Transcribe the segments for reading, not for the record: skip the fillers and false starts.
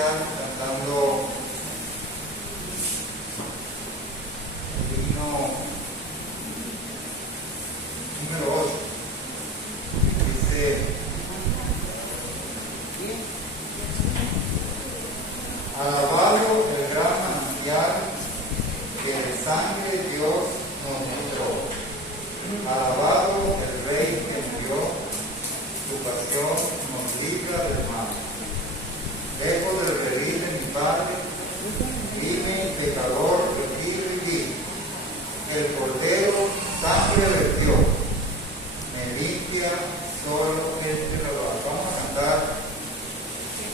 iniciar cantando el himno número 8. Dice: alabado el gran manantial que de sangre Dios nos nutrió. Alabado el Rey que murió, su pasión nos libra del mal. Lejos del redil de mi Padre, dime pecador, retiro y vi. El Cordero sangre vertió, me limpia solo este dolor. Vamos a cantar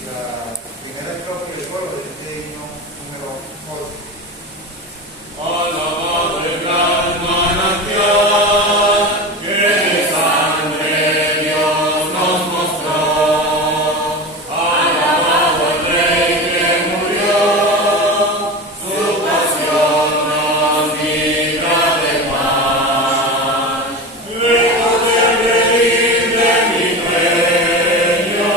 la primera estrofa del coro de este himno número 8. Alabado el gran manantial que de sangre Dios nos mostró. Alabado el Rey que murió, su pasión nos libra del mal. Lejos del redil de mi dueño,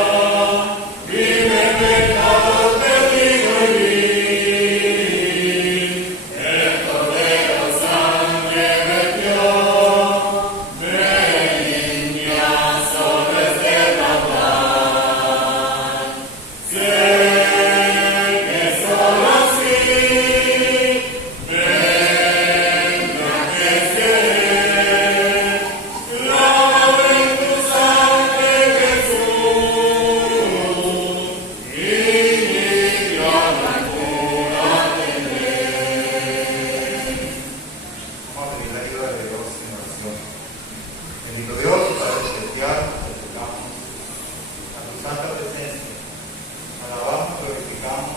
vive pecador perdido y vil. El Cordero sangre vertió, me limpia sobre este raudal. Sé que solo así me enriqueceré. Lávame en tu sangre, Jesús, y limpia blancura tendré. Vamos a pedir la ayuda de Dios en oración. Bendito Dios, Padre Celestial, te acercamos a tu santa presencia. Alabamos, glorificamos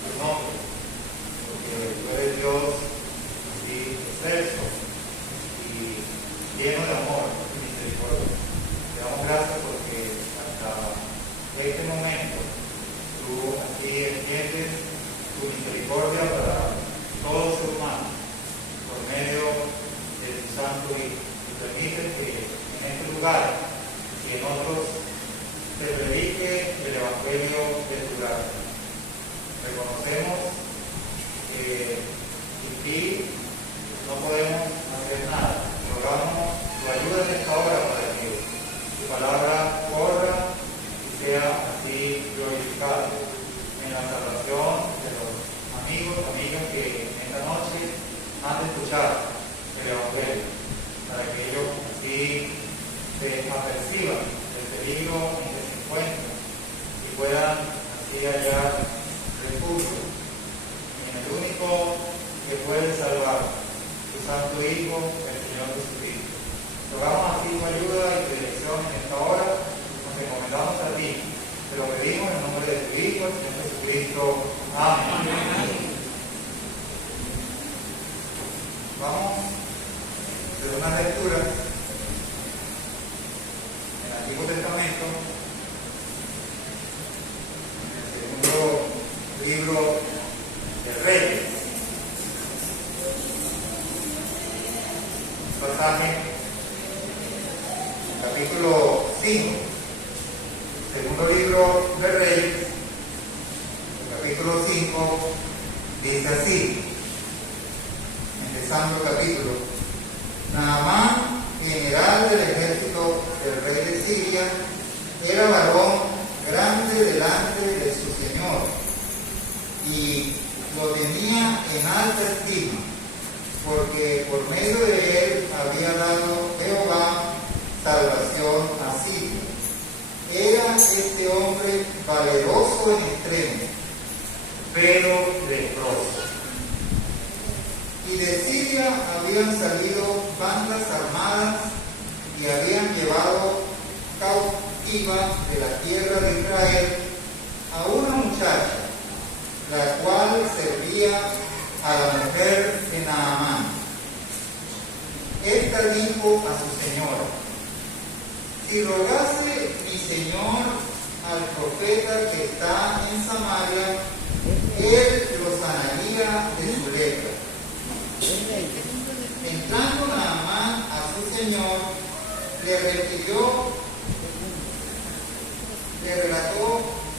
tu nombre, porque tú eres Dios así excelso y lleno de amor y misericordia. Te damos gracias porque hasta este momento tú aquí extiendes tu misericordia para todo ser humano por medio de tu Santo Hijo. Y permites que en este lugar y en otros se predique el Evangelio de tu gracia. Reconocemos que sin ti no podemos hacer nada. Rogamos tu ayuda en esta hora para que tu palabra corra y sea así glorificada en la salvación de los amigas que en esta noche han de escuchar el Evangelio, para que ellos así se aperciban del peligro en que se encuentran y puedan así hallar refugio en el único que puede salvar, tu Santo Hijo, el Señor Jesucristo. Rogamos así tu ayuda y tu dirección en esta hora, nos encomendamos a ti. Te lo pedimos en el nombre de tu Hijo, el Señor Jesucristo. Amén. Vamos a hacer una lectura en el Antiguo Testamento, en el segundo libro de Reyes. Un pasaje, capítulo 5, segundo libro de Reyes, capítulo 5, dice así, empezando el capítulo: Naamán, general del ejército del rey de Siria, era varón grande delante de su señor y lo tenía en alta estima, porque por medio de él había dado Jehová salvación a Siria. Era este hombre valeroso en extremo, pero leproso. Y de Siria habían salido bandas armadas y habían llevado cautiva de la tierra de Israel a una muchacha, la cual servía a la mujer de Naamán. Esta dijo a su señora: si rogase mi señor al profeta que está en Samaria, él lo sanaría de su lepra. Entrando Naamán a su señor, le relató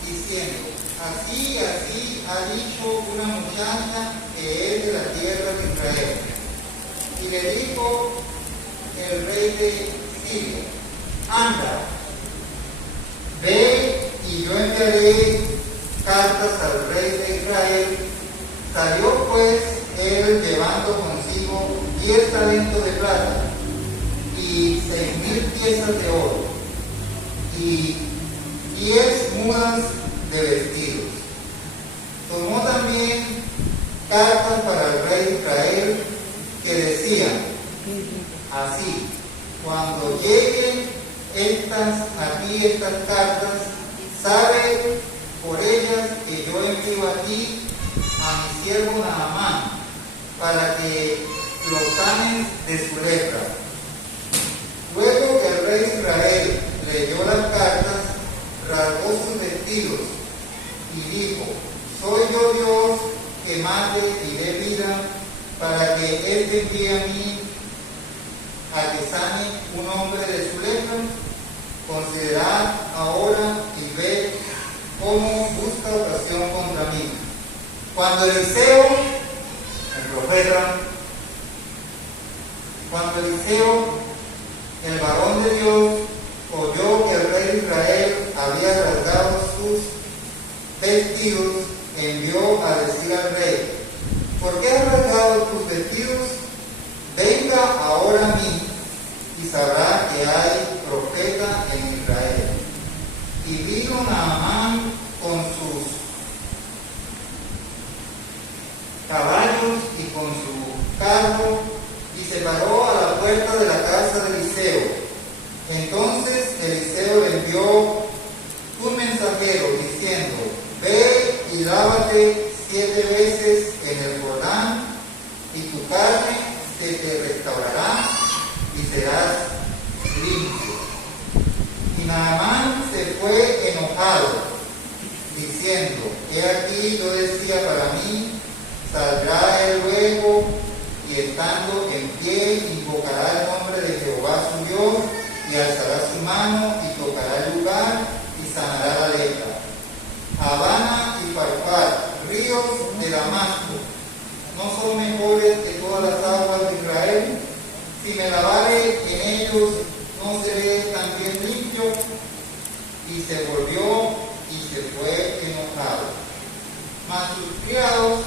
diciendo: así ha montaña que es de la tierra de Israel. Y le dijo el rey de Siria: anda, ve y yo enviaré cartas al rey de Israel. Salió pues él llevando consigo 10 talentos de plata y 6,000 piezas de oro y 10 mudas de vestidos. Tomó también cartas para el rey de Israel que decían así: cuando lleguen estas cartas, sabe por ellas que yo envío a ti a mi siervo Naamán para que lo sanes de su lepra. Luego que el rey de Israel leyó las cartas, rasgó sus vestidos y dijo: soy yo Dios que mate y dé vida, para que él envíe a mí a que sane un hombre de su lepra. Considerad ahora y ved cómo busca ocasión contra mí. Cuando Eliseo, el varón de Dios, oyó que el rey de Israel había rasgado sus vestidos, envió a decir al rey: ¿por qué has rasgado tus vestidos? Venga ahora a mí y sabrá que hay profeta en Israel. Y vino Naamán con sus caballos y con su carro y se paró a la puerta de la casa de Eliseo. Entonces Eliseo le envió un mensajero diciendo: ve y lávate 7 veces en el Jordán, y tu carne se te restaurará y serás limpio. Y Naamán se fue enojado, diciendo: he aquí yo decía para mí, saldrá él luego y estando en pie invocará el nombre de Jehová su Dios y alzará su mano y tocará el lugar y sanará la lepra. Habana y Farfar, ríos de Damasco, ¿no son mejores que todas las aguas de Israel? Si me lavare en ellos, ¿no seré también limpio? Y se volvió y se fue enojado. Mas sus criados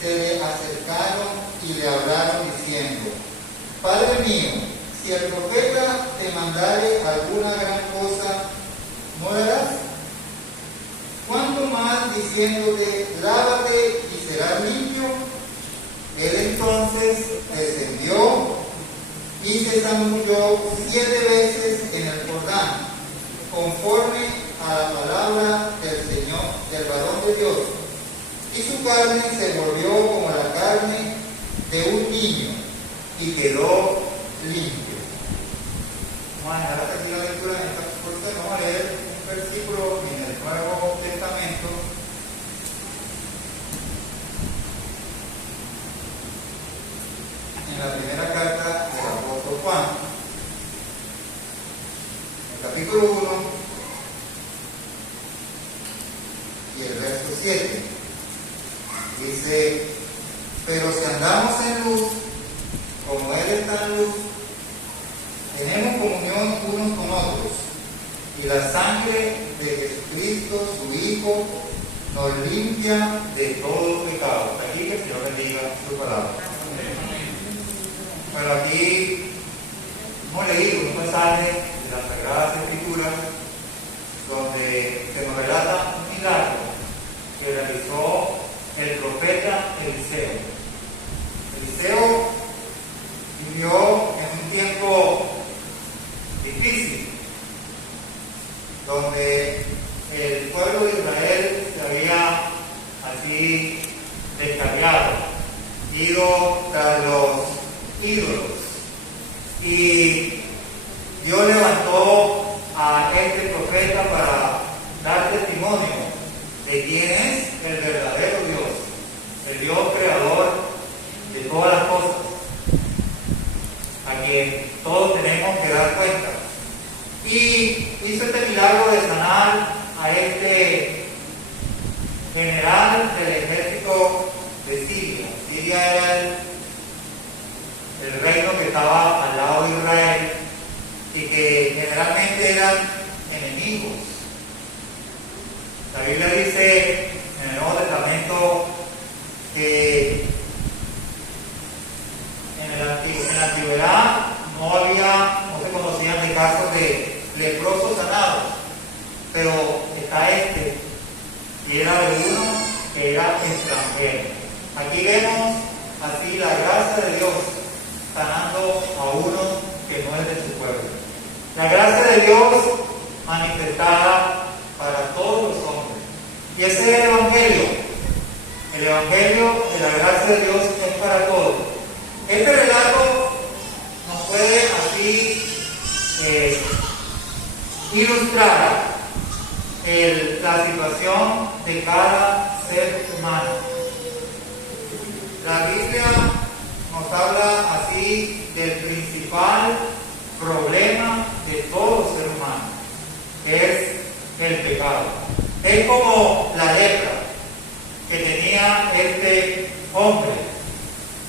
se le acercaron y le hablaron diciendo: Padre mío, si el profeta te mandare alguna gran cosa, ¿no la harás? ¿Cuánto más diciéndote: lávate y serás limpio? Él entonces descendió y se zambulló 7 veces en el Jordán, conforme a la palabra del Señor, del varón de Dios. Y su carne se volvió como la carne de un niño y quedó limpio. Vamos a dejar hasta aquí la lectura en esta porción. Vamos a leer un versículo en el Nuevo Testamento. En la primera carta del apóstol Juan, el capítulo 1 y el verso 7. Dice: pero si andamos en luz, como Él está en luz, tenemos comunión unos con otros, y la sangre de Jesucristo, su Hijo, nos limpia de todo pecado. Aquí que el Señor bendiga su palabra. Bueno, aquí hemos leído un pasaje de las Sagradas Escrituras donde se nos relata un milagro que realizó el profeta Eliseo. Eliseo vivió en un tiempo difícil, donde el pueblo de Israel se había así descarriado, ido tras los ídolos, y Dios levantó a este profeta para dar testimonio de quién es el verdadero Dios, el Dios creador de todas las cosas, a quien todos tenemos que dar cuenta. Y hizo este milagro de sanar a este general del ejército La Biblia dice en el Nuevo Testamento que en la antigüedad no se conocían de casos de leprosos sanados, pero está y era de uno que era extranjero. Aquí vemos así la gracia de Dios sanando a uno que no es de su pueblo. La gracia de Dios manifestada para todos los hombres. Y ese es el Evangelio. El Evangelio de la gracia de Dios es para todos. Este relato nos puede así ilustrar la situación de cada ser humano. La Biblia nos habla así del principal problema de todo ser humano, que es el pecado. Es como la lepra que tenía este hombre,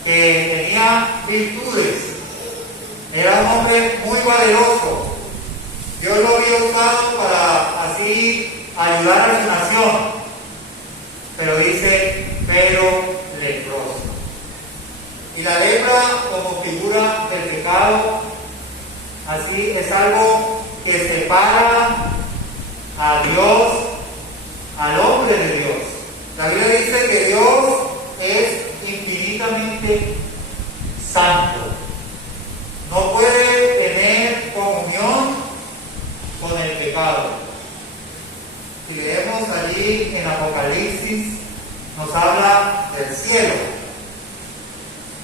que tenía virtudes, era un hombre muy valeroso. Dios lo había usado para así ayudar a su nación, pero dice, pero leproso. Y la lepra como figura del pecado, así es algo que separa a Dios, al hombre de Dios. La Biblia dice que Dios es infinitamente santo. No puede tener comunión con el pecado. Si leemos allí en Apocalipsis, nos habla del cielo,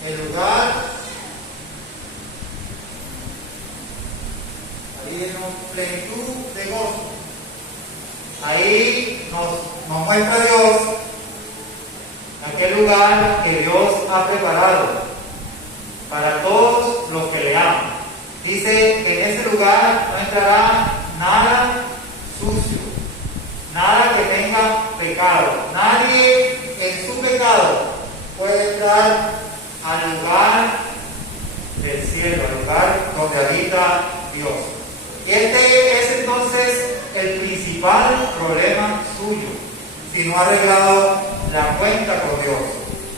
el lugar, ahí vemos plenitud de gozo. Ahí nos muestra Dios aquel lugar que Dios ha preparado para todos los que le aman. Dice que en ese lugar no entrará nada sucio, nada que tenga pecado. Nadie en su pecado puede entrar al lugar del cielo, al lugar donde habita Dios. Y este es entonces el principal problema suyo, si no ha arreglado la cuenta con Dios.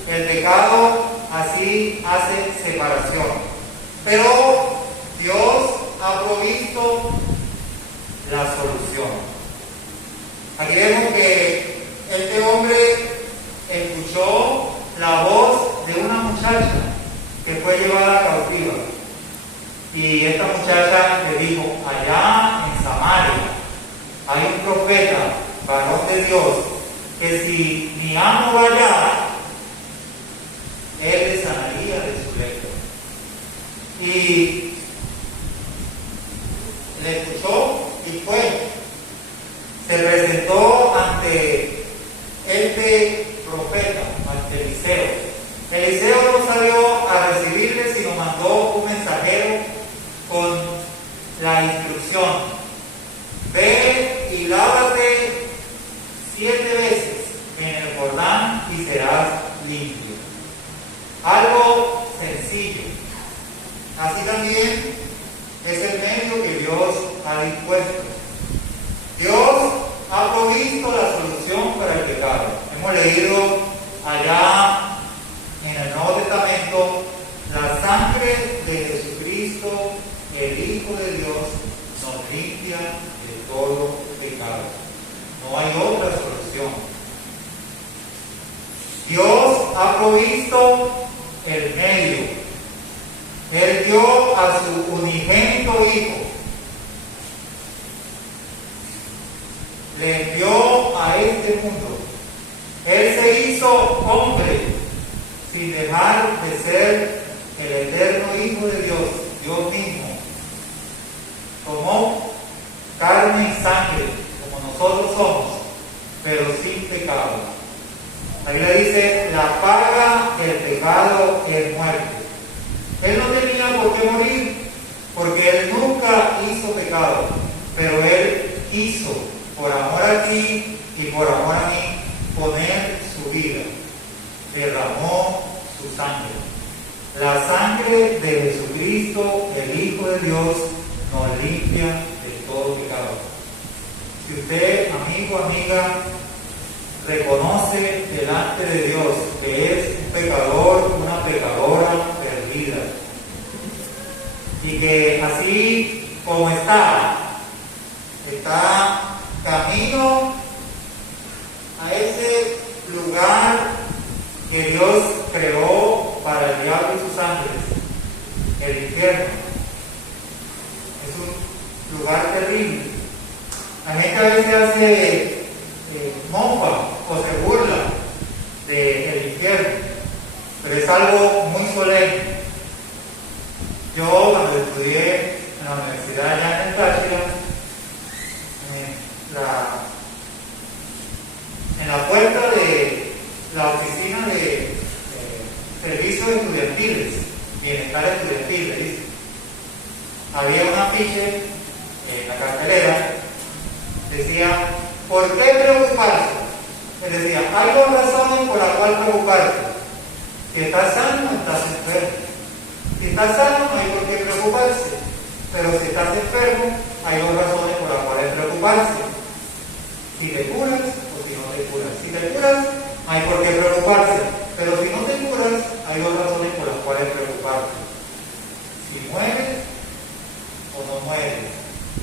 El pecado así hace separación. Pero Dios ha provisto la solución. Aquí vemos que este hombre escuchó la voz de una muchacha que fue llevada cautiva. Y esta muchacha le dijo, allá en Samaria hay un profeta, varón de Dios, que si mi amo va allá, él le sanaría de su lepra. Y le escuchó y fue. Se presentó ante este profeta, ante Eliseo. Eliseo no salió a recibirle, sino mandó un mensajero con la instrucción: ve y lávate 7 veces en el Jordán y serás limpio. Algo sencillo. Así también es el medio que Dios ha dispuesto. Dios ha provisto la solución para el pecado. Hemos leído allá en el Nuevo Testamento, la sangre de Jesucristo, el Hijo de Dios, nos limpia de todo pecado. No hay otra solución. Dios ha provisto el medio. Él dio a su unigénito Hijo. Le envió a este mundo. Él se hizo hombre sin dejar de ser el eterno Hijo de Dios, Dios mismo. Tomó carne y sangre como nosotros somos, pero sin pecado. La Biblia dice, la paga del pecado es muerte. Él no tenía por qué morir, porque Él nunca hizo pecado, pero Él quiso, por amor a ti y por amor a mí, poner su vida. Derramó su sangre. La sangre de Jesucristo, el Hijo de Dios, nos limpia de todo pecado. Si usted, amigo, amiga, reconoce delante de Dios que es un pecador, una pecadora perdida. Y que así como está camino a ese lugar que Dios creó para el diablo y sus ángeles, el infierno. Es un lugar terrible. La gente a veces hace mofa o se burla del infierno, pero es algo muy solemne. Yo cuando estudié en la universidad allá en el Táchira, en la puerta de la oficina de servicios estudiantiles, bienestar estudiantil, le dice, había un afiche en la cartelera, decía, ¿por qué preocuparse? Le decía, hay dos razones por las cuales preocuparse. Si estás sano, estás enfermo. Si estás sano, no hay por qué preocuparse. Pero si estás enfermo, hay dos razones por las cuales preocuparse. Si te curas o si no te curas. Si te curas, no hay por qué preocuparse. Pero si no te curas, hay dos razones por las cuales preocuparse. Si mueres o no mueres.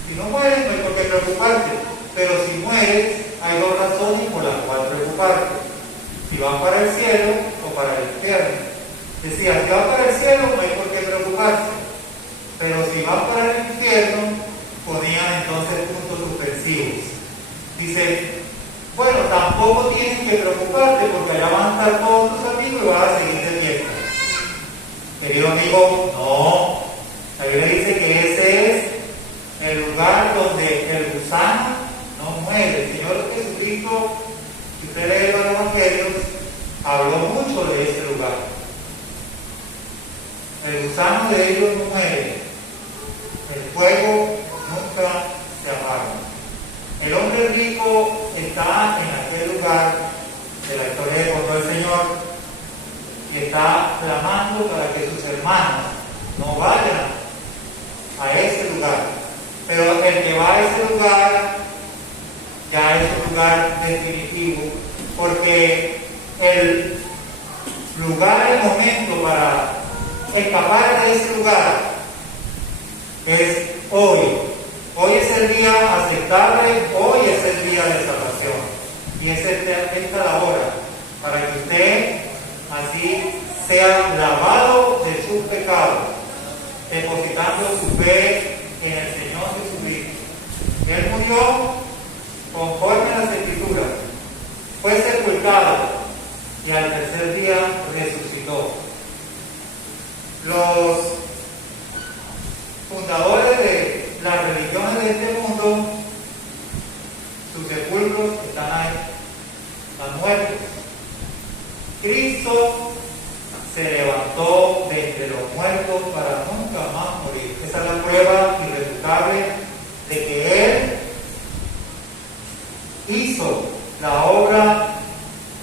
Si no mueres, no hay por qué preocuparte. Pero si mueres, hay dos razones por las cuales preocuparte. Si vas para el cielo o para el infierno. Decía, si vas para el cielo, no hay por qué preocuparse. Pero si vas para el infierno, ponían entonces puntos suspensivos. Dice, bueno, tampoco tienes que preocuparte porque allá van a estar todos tus amigos y vas a seguir de fiesta. Querido amigo, no. La Biblia dice que ese es el lugar donde el gusano no muere. El Señor Jesucristo, si usted lee los evangelios, habló mucho de ese lugar. El gusano de ellos no muere. El fuego nunca se apaga. El hombre rico está en aquel lugar de la historia que contó el Señor y está clamando para que sus hermanos no vayan a ese lugar. Pero el que va a ese lugar ya es un lugar definitivo, porque el lugar, el momento para escapar de ese lugar es hoy. Hoy es el día aceptable, hoy es el día de salvación. Y es esta la hora para que usted así sea lavado de sus pecados, depositando su fe en el Señor Jesucristo. Él murió conforme a las Escrituras, fue sepultado y al tercer día resucitó. Los fundadores de las religiones de este mundo, sus sepulcros están ahí, están muertos. Cristo se levantó de entre los muertos para nunca más morir. Esa es la prueba irrefutable de que Él hizo la obra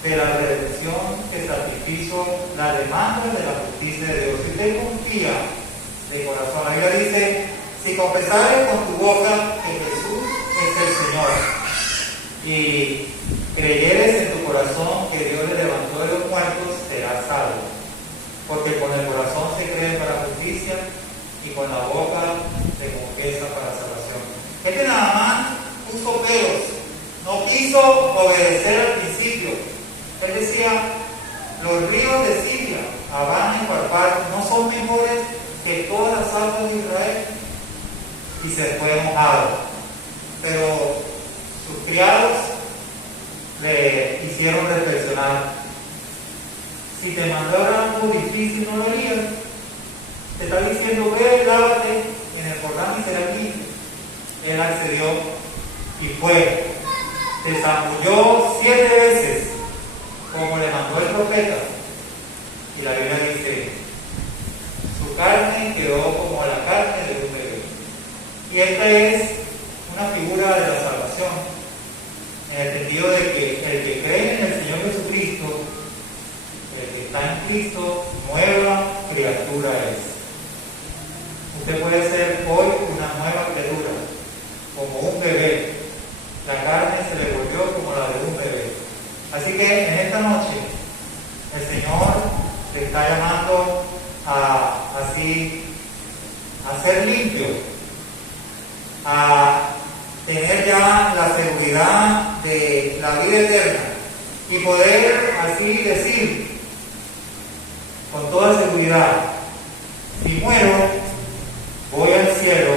de la redención, que sacrificio, la demanda de la justicia de Dios. Si usted confía de corazón, la Biblia dice, si confesares con tu boca que Jesús es el Señor y creyeres en tu corazón que Dios le levantó de los muertos, serás salvo. Porque con el corazón se cree para justicia y con la boca se confiesa para salvación. Este nada más puso pelos, no quiso obedecer al principio. Él decía, los ríos de Siria, Habana y Farpar, no son mejores que todas las aguas de Israel. Y se fue enojado. Pero sus criados le hicieron reflexionar. Si te mandara algo difícil, no lo harías. Te está diciendo, ve, lávate en el Jordán y será limpio. Él accedió y fue. Se zambulló 7 veces, como le mandó el profeta. Y la Biblia dice, su carne quedó como la carne de un bebé. Y esta es una figura de la salvación, en el sentido de que el que cree en el Señor Jesucristo, el que está en Cristo, nueva criatura es. Usted puede ser hoy una nueva criatura, como un bebé. La carne se le volvió como la de un bebé. La vida eterna y poder así decir con toda seguridad: si muero, voy al cielo,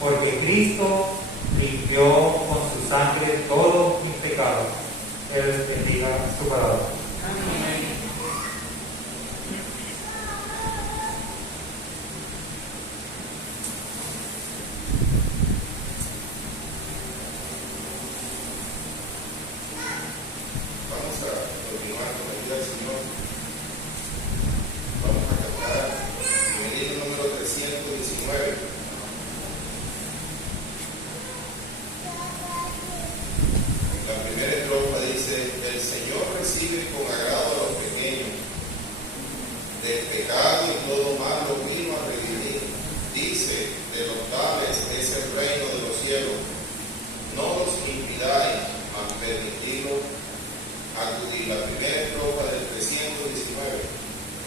porque Cristo limpió con su sangre todos mis pecados. Él bendiga su palabra. Amén. Vamos a continuar con la ayuda del Señor. Vamos a cantar el himno número 319. La primera estrofa dice: el Señor recibe con agrado a los pequeños, del pecado y todo mal lo vino a redimir. Dice: de los tales es el reino de los cielos. No los impidáis, mas permitidlo acudir. La primera estrofa del 319.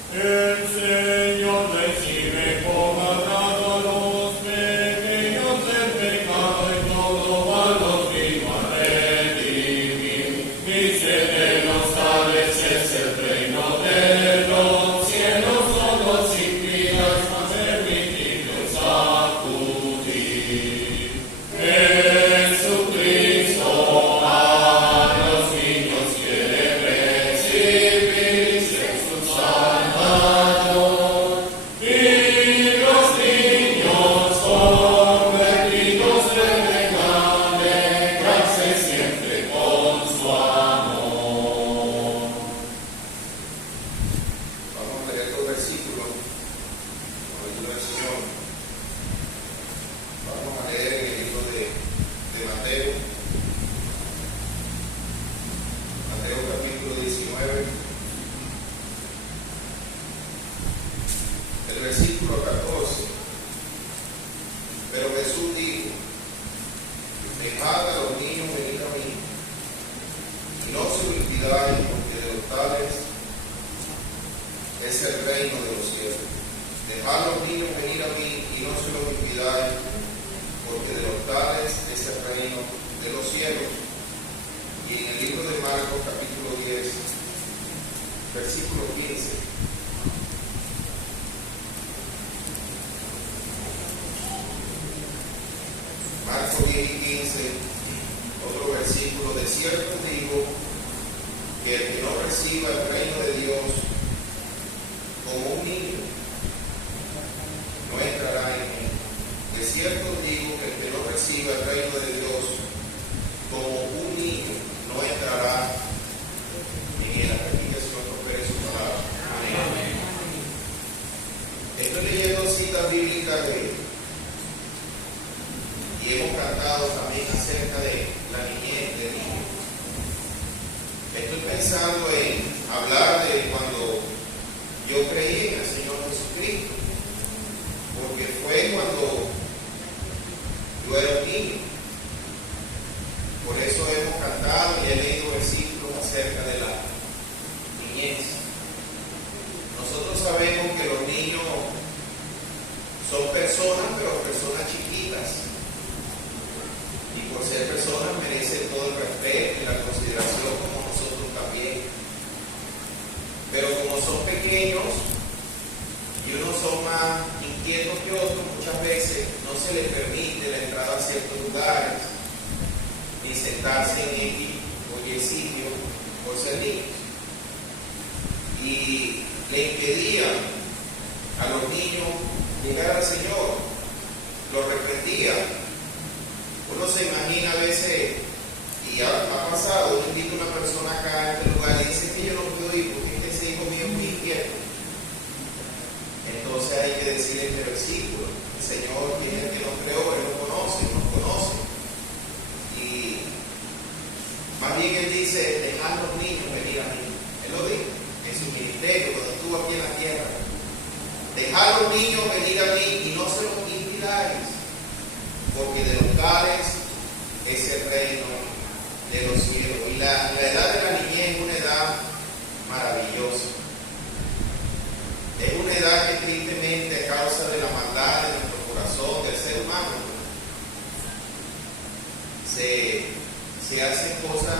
El Señor recibe con agrado a los pequeños, del pecado y todo mal los vino a redimir. Dice: de los tales es el reino de los cielos, no los impidáis, mas permitidlos acudir. Jesucristo a los niños quiere recibir, ser su Salvador. Y los niños convertidos deben alegrarse siempre con su amor. Vamos a leer los versículos con la ayuda del Señor. Vamos a leer el libro de Mateo. Mateo capítulo 19. El versículo 14. Pero Jesús dijo: dejad a los niños venir a mí, y no se lo impidáis, porque de los tales es el reino de los cielos. Dejad a los niños venir a mí, y no se lo impidáis, porque de los tales es el reino de los cielos. Y en el libro de Marcos capítulo 10, versículo 15. Marcos 10 y 15, otro versículo: de cierto digo que el que no reciba el reino de Dios como un niño, no entrará en mí. De cierto digo que el que no reciba el reino de Dios como un niño, no entrará en él. La predicación prospere su palabra. Amén. Estoy leyendo citas bíblicas y hemos cantado también acerca de la niñez de niños. Estoy pensando en hablar de cuando yo creí en el Señor Jesucristo, porque fue cuando yo era un niño. Por eso hemos cantado y he leído versículos acerca de la niñez. Nosotros sabemos que los niños son personas, pero personas chiquitas. Y por ser personas merecen todo el respeto y la consideración, como nosotros también. Pero como son pequeños y unos son más inquietos que otros, muchas veces no se les permite la entrada a ciertos lugares ni sentarse en X o Y sitio por ser niños. Y le impedían a los niños llegar al Señor, los reprendían. Uno se imagina a veces, y ha pasado, uno invita a una persona acá a este lugar y dice que yo no puedo ir porque es que ese hijo mío es muy inquieto. Entonces hay que decir este versículo: el Señor, que es el que nos creó, Él nos conoce. Y más bien Él dice: dejad los niños venir a mí. Él lo dijo en su ministerio cuando estuvo aquí en la tierra: dejad los niños venir a mí y no se los impidáis, porque de los tales es el reino de los cielos. Y la edad de la niñez es una edad maravillosa. Es una edad que tristemente, a causa de la maldad de nuestro corazón, del ser humano, se hacen cosas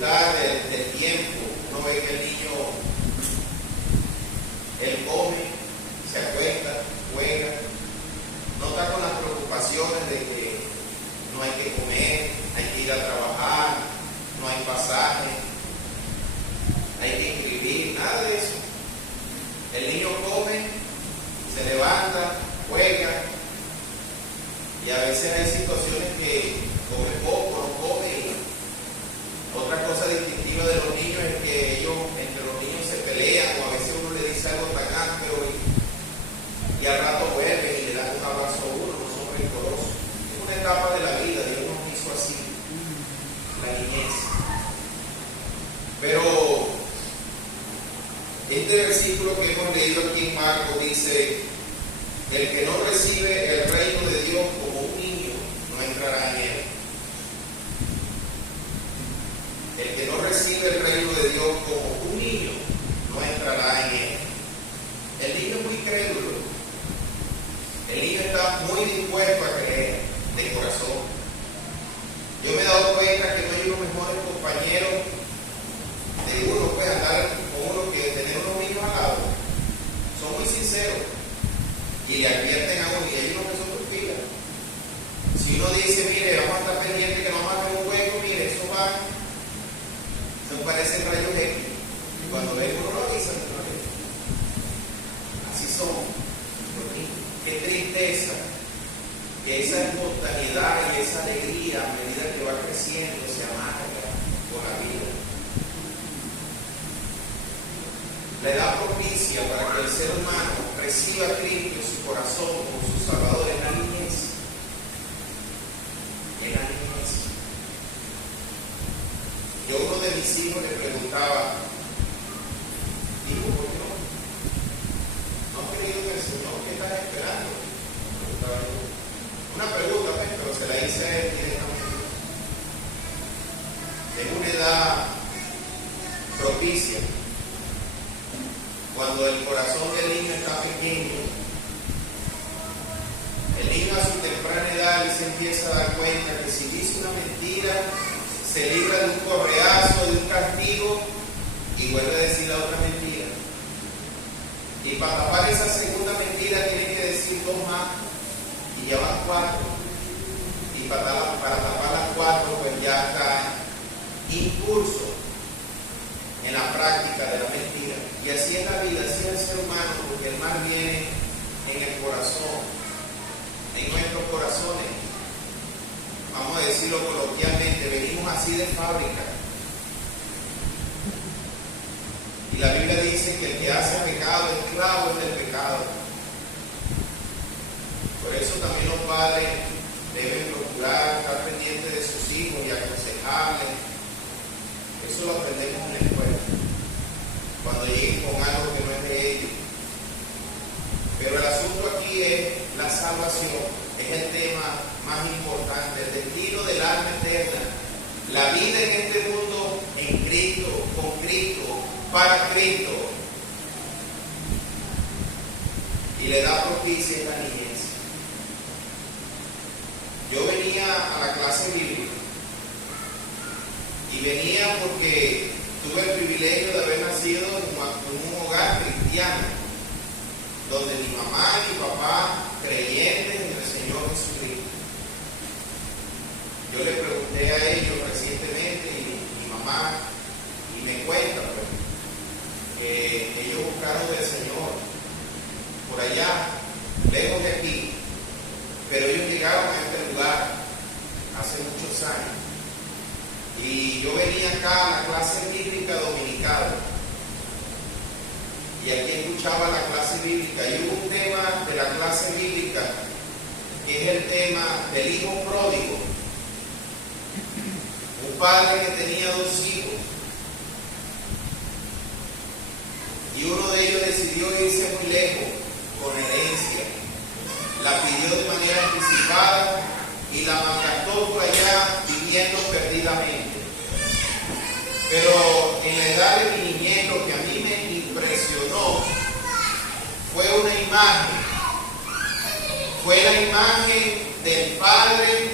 disfrutar del tiempo. Uno ve que el niño, él come, se acuesta, juega, no está con las preocupaciones de que no hay que comer, hay que ir a trabajar, no hay pasaje, hay que inscribir, nada de eso. El niño come, se levanta, juega, y a veces hay situaciones que come poco, no come. Otra cosa distintiva de los niños es que ellos, entre los niños, se pelean, o a veces uno le dice algo tan áspero y al rato vuelven y le dan un abrazo a uno, no son rencorosos. Es una etapa de la vida, Dios nos hizo así, la niñez. Pero este versículo que hemos leído aquí en Marcos dice: el que no recibe el reino de Dios como un niño no entrará en él. El que no recibe el reino de Dios como un niño no entrará en él. El niño es muy crédulo. El niño está muy dispuesto a creer de corazón. Yo me he dado cuenta que no hay unos mejores compañeros de uno, pues andar con uno, que tener unos niños al lado. Son muy sinceros y le advierten a uno, y ellos no se suspiran. Si uno dice, mire, vamos a estar pendientes que no maten un hueco, mire, eso va, se parecen rayos X. Y cuando ven uno lo dicen, así son los niños. Qué tristeza que esa espontaneidad y esa alegría, a medida que va creciendo, se amarga con la vida. Le da propicia para que el ser humano reciba a Cristo en su corazón como su Salvador en la niñez. En la niñez. Yo a uno de mis hijos le preguntaba, digo, ¿por qué no has creído en el Señor? ¿Qué estás esperando? Una pregunta, pues, pero se la hice a él directamente. En una edad propicia, cuando el corazón del niño está pequeño, el niño a su temprana edad se empieza a dar cuenta que si dice una mentira, se libra de un correazo, de un castigo, y vuelve a decir la otra mentira. Y para tapar esa segunda mentira tiene que decir 2 más, y ya van 4. Y para tapar las 4, pues ya está impulso en la práctica de la mentira. Y así es la vida, así es el ser humano, porque el mal viene en el corazón, en nuestros corazones. Vamos a decirlo coloquialmente, venimos así de fábrica. Y la Biblia dice que el que hace pecado, esclavo es del pecado. Por eso también los padres deben procurar estar pendientes de sus hijos y aconsejarles. Eso lo aprendemos en la escuela, cuando lleguen con algo que no es de ellos. Pero el asunto aquí es la salvación, es el tema más importante, el destino del alma eterna, la vida en este mundo en Cristo, con Cristo, para Cristo. Y le da propicia esta niñez. Yo venía a la clase bíblica y venía porque tuve el privilegio de haber nacido en un hogar cristiano, donde mi mamá y mi papá creyentes en el Señor Jesucristo. Yo le pregunté a ellos recientemente, y mi mamá, y me cuenta, pues, que ellos buscaron del Señor por allá, lejos de aquí, pero ellos llegaron a este lugar hace muchos años. Y yo venía acá a la clase bíblica dominical, y aquí escuchaba la clase bíblica, y hubo un tema de la clase bíblica que es el tema del hijo pródigo. Un padre que tenía 2 hijos, y uno de ellos decidió irse muy lejos con herencia, la pidió de manera anticipada y la malgastó por allá viviendo perdidamente. Pero en la edad de mi niñez, lo que a mí me impresionó fue una imagen, fue la imagen del padre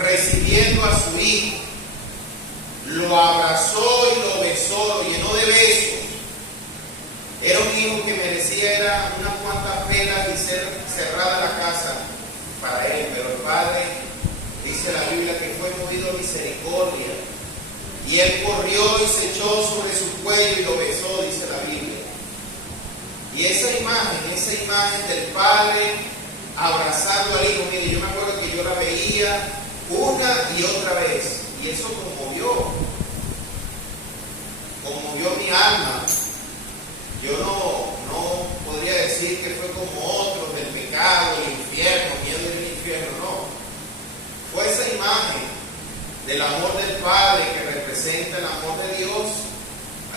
recibiendo a su hijo lo abrazó y lo besó, lo llenó de besos. Era un hijo que merecía unas cuantas penas y ser cerrada la casa para él, pero el padre, dice la Biblia, que fue movido a misericordia, y él corrió y se echó sobre su cuello y lo besó, dice la Biblia. Y esa imagen del padre abrazando al hijo, mire, yo me acuerdo que yo la veía una y otra vez, y eso conmovió mi alma. Yo no podría decir que fue como otros del pecado, el infierno, miedo del infierno, no. Fue esa imagen del amor del Padre que representa el amor de Dios.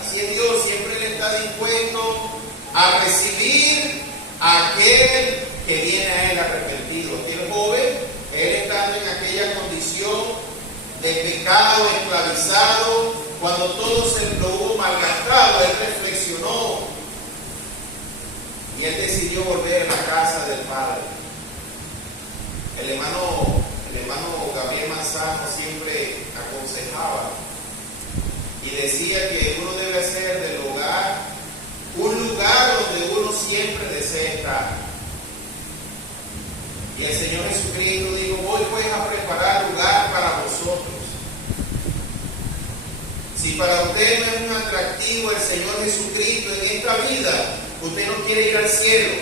Así es Dios, siempre Él está dispuesto a recibir a aquel que viene a Él arrepentido. Aquel joven, él estando en aquella condición de pecado, esclavizado, cuando todo se lo hubo malgastado, él reflexionó y él decidió volver a la casa del Padre. El hermano Gabriel Manzano siempre aconsejaba y decía que uno debe hacer del hogar un lugar donde uno siempre desea estar. Y el Señor Jesucristo dijo: voy pues a preparar lugar para vosotros. Si para usted no es un atractivo el Señor Jesucristo en esta vida, usted no quiere ir al cielo,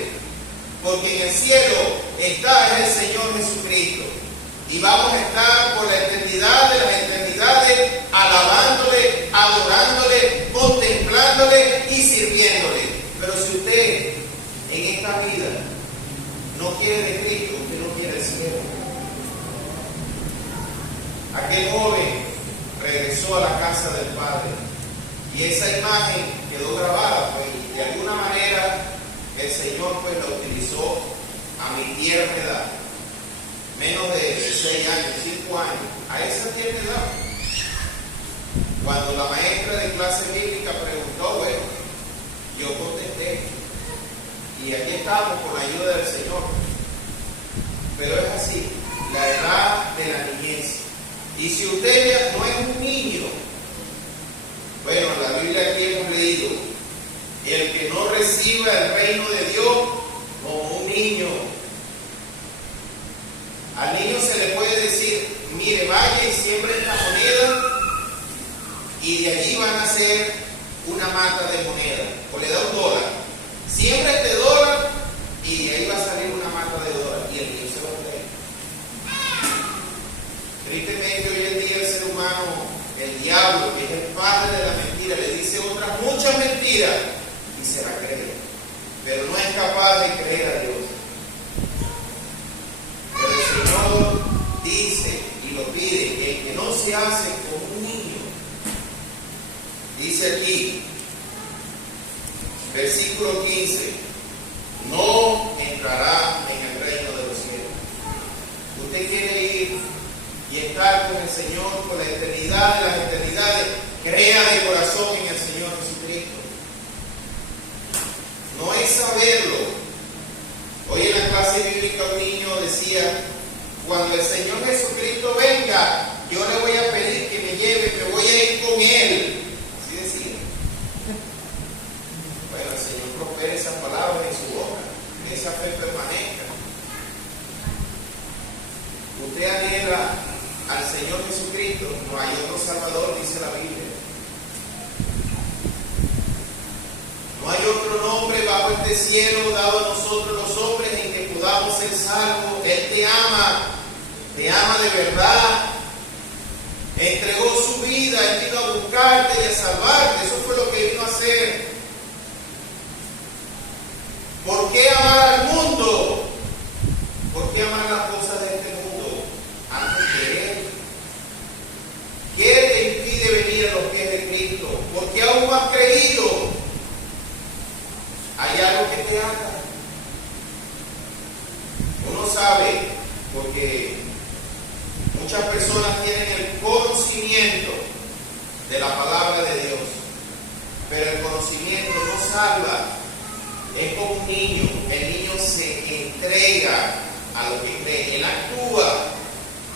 porque en el cielo está el Señor Jesucristo. Y vamos a estar por la eternidad de las eternidades alabándole, adorándole, contemplándole y sirviéndole. Pero si usted en esta vida no quiere de Cristo, usted no quiere el cielo. Aquel joven regresó a la casa del Padre y esa imagen quedó grabada, pues, y de alguna manera el Señor pues la utilizó a mi tierna edad, menos de 6 años, 5 años, a esa tierna edad. Cuando la maestra de clase bíblica preguntó, bueno, yo contesté, y aquí estamos con la ayuda del Señor. Pero es así, la edad de la niñez. Y si usted ya no es un niño, bueno, en la Biblia aquí hemos leído: el que no reciba el reino de Dios como un niño. Al niño se le puede decir: mire, vaya y siembre esta moneda, y de allí van a hacer una mata de moneda, o le da $1. Siembra este $1 y de ahí va a salir una mata de $1, y el niño se va a creer. Tristemente hoy en día el ser humano, el diablo, que es el padre de la mentira, le dice otras muchas mentiras y se la cree, pero no es capaz de creer a Dios. Pero el Señor dice y lo pide que el que no se hace como un niño, dice aquí, versículo 15, no entrará en el reino de los cielos. Usted quiere ir y estar con el Señor por la eternidad de las eternidades, crea de corazón en el Señor Jesucristo. No es saberlo. Hoy en la clase bíblica un niño decía: cuando el Señor Jesucristo venga, yo le voy a pedir que me lleve, me voy a ir con Él. Así decía. Bueno, el Señor prospere esas palabras en su boca, que esa fe permanezca. Usted anhela al Señor Jesucristo, no hay otro Salvador, dice la Biblia. No hay otro nombre bajo este cielo dado a nosotros los hombres en que podamos ser salvos. Él te ama de verdad. Entregó su vida, Él vino a buscarte y a salvarte. Eso fue lo que vino a hacer. ¿Por qué amar al mundo? ¿Por qué amar las cosas de este mundo antes que Él? ¿Qué te impide venir a los pies de Cristo? ¿Por qué aún no has creído? ¿Hay algo que te ata? Uno sabe, porque muchas personas tienen el conocimiento de la palabra de Dios, pero el conocimiento no salva. Es como un niño. El niño se entrega a lo que cree. Él actúa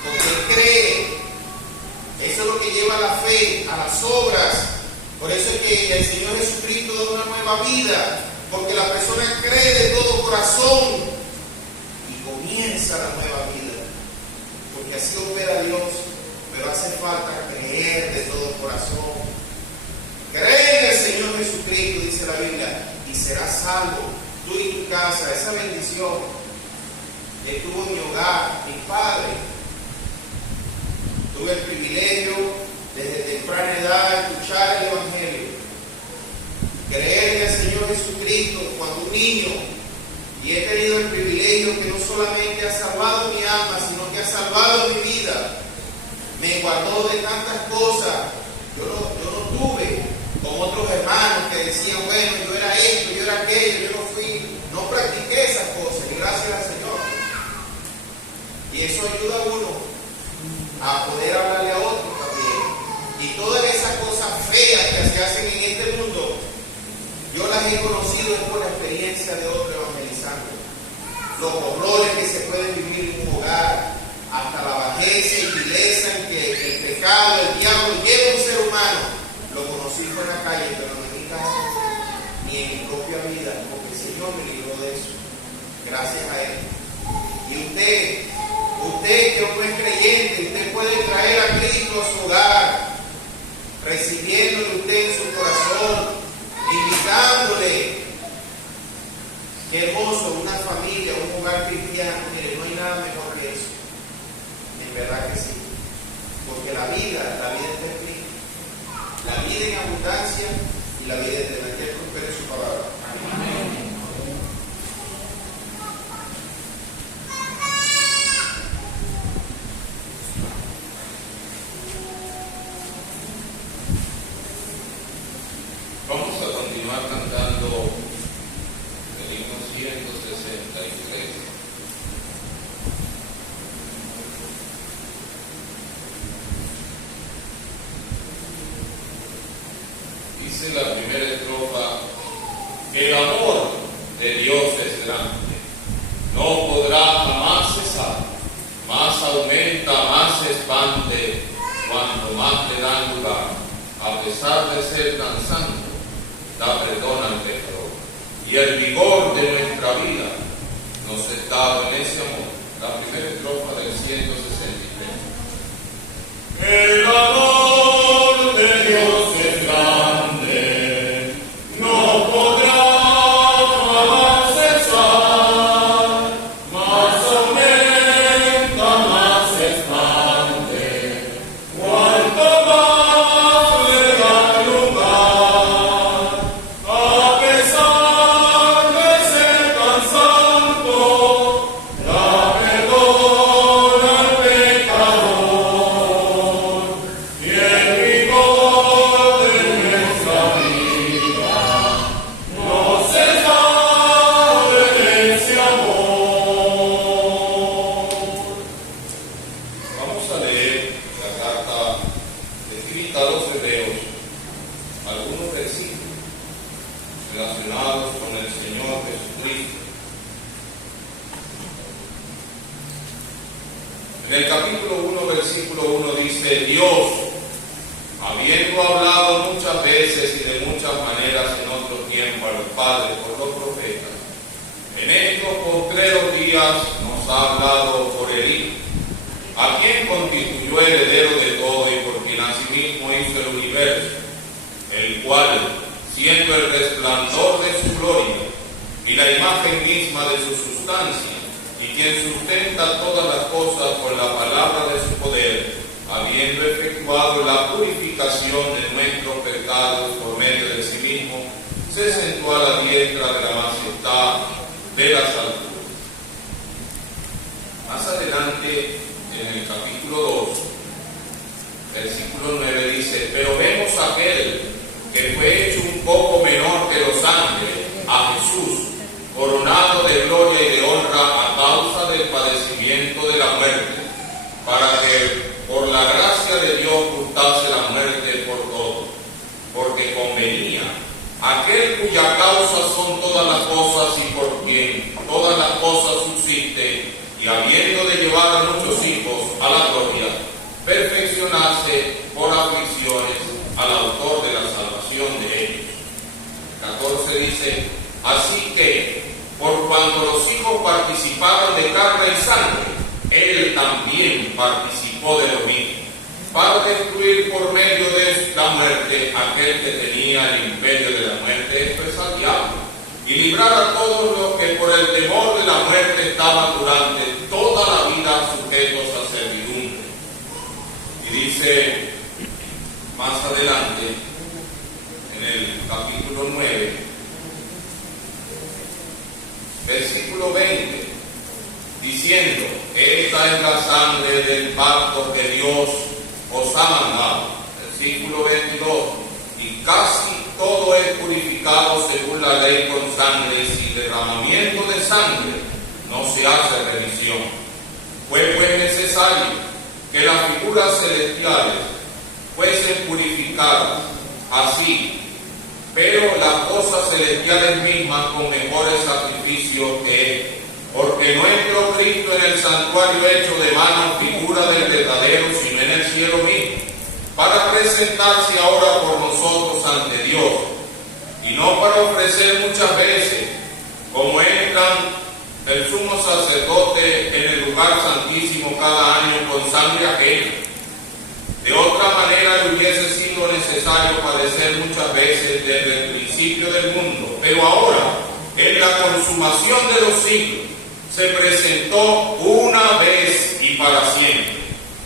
porque cree. Eso es lo que lleva la fe que el Señor Jesucristo da una nueva vida, porque la persona cree de todo corazón y comienza la nueva vida, porque así opera Dios. Pero hace falta creer de todo corazón. Cree en el Señor Jesucristo, dice la Biblia, y serás salvo, tú y tu casa. Esa bendición que tuvo en mi hogar, mi padre. Tuve el privilegio desde temprana edad de escuchar el Evangelio, creer en el Señor Jesucristo cuando un niño, y he tenido el privilegio que no solamente ha salvado mi alma, sino que ha salvado mi vida. Me guardó de tantas cosas. Yo no tuve como otros hermanos que decían, bueno, yo era esto, yo era aquello, no practiqué esas cosas, y gracias al Señor. Y eso ayuda a uno a poder hablarle a otros también. Y todas esas cosas feas que se hacen en este mundo, yo las he conocido por la experiencia de otro evangelizando. Los horrores que se pueden vivir en un hogar, hasta la bajeza y vileza en que el pecado, el diablo lleva a un ser humano. Lo conocí por la calle, pero no en mi casa, ni en mi propia vida, porque el Señor me libró de eso, gracias a Él. Y usted que no es creyente, usted puede traer a Cristo a su hogar, recibiéndole usted en su corazón, invitándole. Qué hermoso, una familia, un hogar cristiano. Mire, no hay nada mejor que eso. En verdad que sí. Porque la vida está en Cristo. La vida en abundancia y la vida eterna. Que Él prospere su palabra. Amén. Vamos a continuar cantando el himno 163. Dice la primera estrofa: el amor de Dios es grande, no podrá jamás cesar, más aumenta, más expande, cuanto más le dan lugar, a pesar de ser tan santo, da perdón al pecador, y el vigor de nuestra vida nos está en ese amor. La primera estrofa del 163. El amor de Dios es grande, no podrá jamás cesar, más aumenta, más expande, cuanto más le da lugar, a pesar de ser tan santo, da perdón al pecador. En el capítulo 1, versículo 1 dice: Dios, habiendo hablado muchas veces y de muchas maneras en otro tiempo a los padres por los profetas, en estos postreros días nos ha hablado por el Hijo, a quien constituyó heredero de todo y por quien asimismo hizo el universo, el cual, siendo el resplandor de su gloria y la imagen misma de su sustancia, y quien sustenta todas las cosas por la palabra de su poder, habiendo efectuado la purificación de nuestros pecados por medio de sí mismo, se sentó a la diestra de la majestad de las alturas. Más adelante, en el capítulo 2, versículo 9 dice: pero vemos a aquel que fue hecho un poco menor que los ángeles, a Jesús, coronado de gloria y de honra a causa del padecimiento de la muerte, para que por la gracia de Dios gustase la muerte por todos, porque convenía aquel cuya causa son todas las cosas y por quien todas las cosas subsisten, y habiendo de llevar a muchos hijos a la gloria, perfeccionarse por aflicciones al autor de la salvación de ellos. Así que, por cuanto los hijos participaron de carne y sangre, él también participó de lo mismo, para destruir por medio de la muerte aquel que tenía el imperio de la muerte, esto es al diablo, y librar a todos los que por el temor de la muerte estaban durante toda la vida sujetos a servidumbre. Y dice más adelante, en el capítulo 9, versículo 20, diciendo: esta es la sangre del pacto que Dios os ha mandado. Versículo 22, y casi todo es purificado según la ley con sangre, y sin derramamiento de sangre no se hace remisión. Fue pues necesario que las figuras celestiales fuesen purificadas así, pero las cosas celestiales mismas con mejores sacrificios que Él, porque no entró Cristo en el santuario hecho de mano, figura del verdadero, sino en el cielo mismo, para presentarse ahora por nosotros ante Dios, y no para ofrecer muchas veces, como entran el sumo sacerdote en el lugar santísimo cada año con sangre ajena. De otra manera le hubiese sido necesario padecer muchas veces desde el principio del mundo, pero ahora, en la consumación de los siglos, se presentó una vez y para siempre,